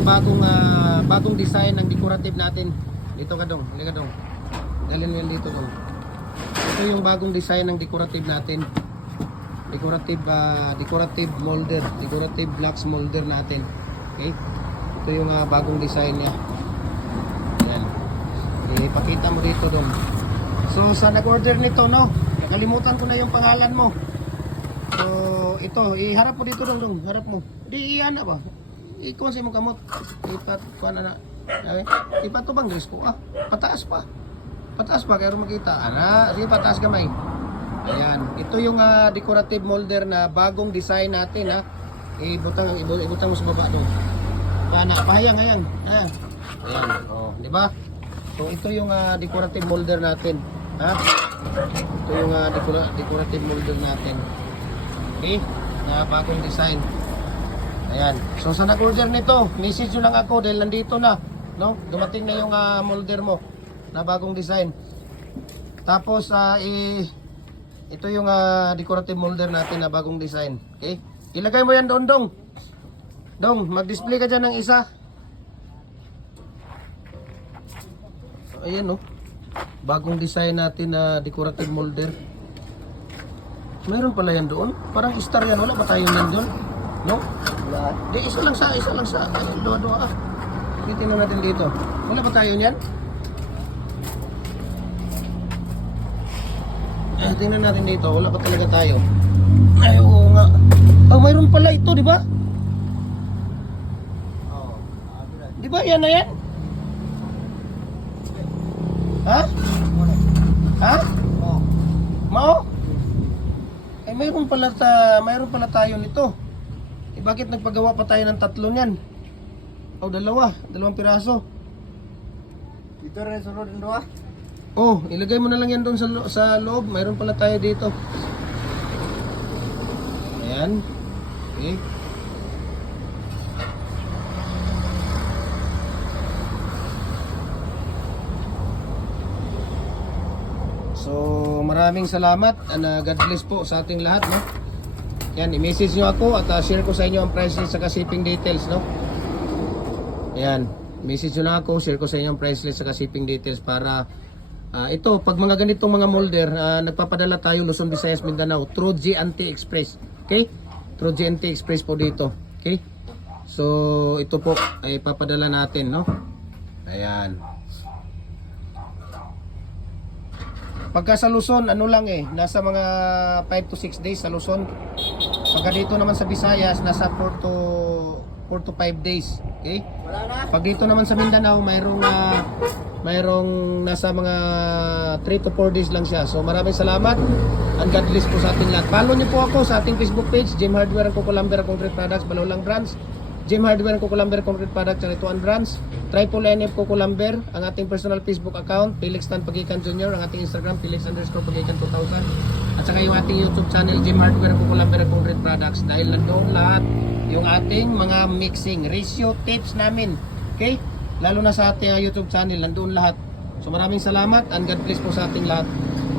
yung bagong design ng decorative natin. Dito ka dong, halika dong. Dalhin mo yan dito dong. Ito yung bagong design ng decorative natin. Decorative molder, decorative blocks molder natin. Okay? Ito yung bagong design niya. Ayan. Ipakita mo dito dong. So sa nag-order nito, no, nakalimutan ko na yung pangalan mo. So ito, iharap mo dito dong, harap mo. Di iyan na ba? Ikaw sa imong kamot. Ipat ko na. Ipat to bang dress ko? Pataas pa. Pataas pa kaya makita. Sige pataas kamay. Ayan, ito yung decorative molder na bagong design natin ha. Ibutang mo sa baba doon. Pahayang ayan. Ayan. Oh, di ba? So ito yung decorative molder natin, ha? Ito yung decorative molder natin. Okay? Na bagong design. Ayan. So sa nag-order nito, message nyo lang ako dahil nandito na, no? Dumating na yung molder mo na bagong design. Tapos ito yung decorative molder natin na bagong design. Okay? Ilagay mo yan doon, Dong. Dong, mag-display ka dyan ng isa. Ayan, no? Bagong design natin na decorative molder. Mayroon pala yan doon. Parang star yan. Wala ba tayo yan doon? No? Wala. Di, isa lang sa. Dua-dua. Tingnan natin dito. Wala ba tayo yan? Tingnan natin dito, wala pa talaga tayo. Ay, oo nga. Mayroon pala ito, di ba? Di ba yan na yan? Ha? Ha? Mao? Mayroon pala tayo nito. Bakit nagpagawa pa tayo ng tatlo niyan? Dalawang piraso. Ito rin sunod ng dua. Oh, ilagay mo na lang yan doon sa loob. Mayroon pala tayo dito. Ayan. Okay. So, maraming salamat and God bless po sa ating lahat, no? Yan, i-message nyo ako at share ko sa inyo ang price list sa shipping details, no? Ayan, message nyo na ako, share ko sa inyo ang price list sa shipping details para ito, pag mga ganitong mga molder, nagpapadala tayo Luzon, Visayas, Mindanao through GNT Express. Okay? Through GNT Express po dito. Okay? So, ito po ay papadala natin, no? Ayan. Pagka sa Luzon, ano lang nasa mga 5 to 6 days sa Luzon. Pagka dito naman sa Visayas, nasa 4 to 5 days. Okay? Pag dito naman sa Mindanao, mayroong nasa mga 3 to 4 days lang siya. So maraming salamat and God bless po sa ating lahat. Follow niyo po ako sa ating Facebook page, Jim Hardware and Kukulamber Concrete Products, Balolang Brands, Jim Hardware and Kukulamber Concrete Products, Charituan Brands, Triple NF Kukulamber, ang ating personal Facebook account, Felix Tan Pagikan Jr., ang ating Instagram, Felix_Pagikan 2000, at saka yung ating YouTube channel, Jim Hardware and Kukulamber Concrete Products, dahil nandoon lahat yung ating mga mixing, ratio tips namin. Okay? Lalo na sa ating YouTube channel, nandoon lahat. So maraming salamat and God bless po sa ating lahat.